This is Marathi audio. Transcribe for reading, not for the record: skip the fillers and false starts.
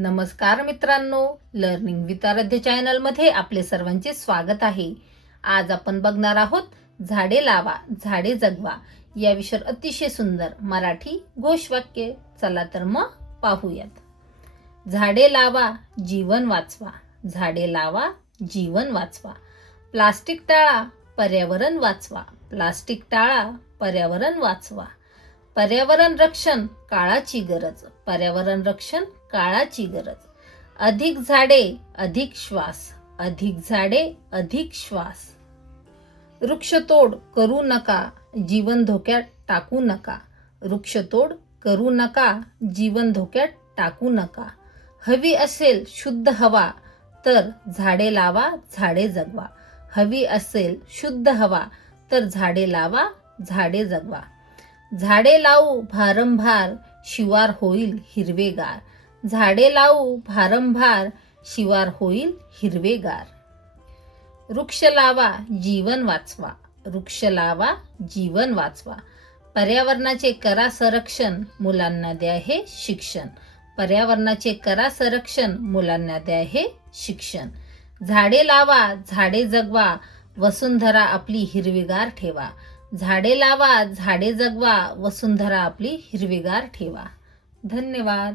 नमस्कार मित्रांनो, लर्निंग विथ आराध्य चॅनलमध्ये आपले सर्वांचे स्वागत आहे. आज आपण बघणार आहोत झाडे लावा झाडे जगवा या विषयावर अतिशय सुंदर मराठी घोषवाक्य. चला तर मग पाहूयात. झाडे लावा जीवन वाचवा, झाडे लावा जीवन वाचवा. प्लास्टिक टाळा पर्यावरण वाचवा, प्लास्टिक टाळा पर्यावरण वाचवा. पर्यावरण रक्षण काळाची गरज, पर्यावरण रक्षण काळाची गरज. अधिक झाडे अधिक श्वास, अधिक झाडे अधिक श्वास. वृक्षतोड करू नका, जीवन धोक्यात टाकू नका, वृक्षतोड करू नका, जीवन धोक्यात टाकू नका. हवी असेल शुद्ध हवा तर झाडे लावा झाडे जगवा, हवी असेल शुद्ध हवा तर झाडे लावा झाडे जगवा. झाडे लावू भारंभार शिवार होईल हिरवेगार, झाडे लावू भारंभार शिवार होईल हिरवेगार. वृक्ष लावा जीवन वाचवा, वृक्ष लावा जीवन वाचवा. पर्यावरणाचे करा संरक्षण, मुलांना द्या हे शिक्षण, पर्यावरणाचे करा संरक्षण, मुलांना द्या हे शिक्षण. झाडे लावा झाडे जगवा, वसुंधरा आपली हिरवीगार ठेवा, झाडे लावा झाडे जगवा, वसुंधरा आपली हिरवीगार ठेवा. धन्यवाद.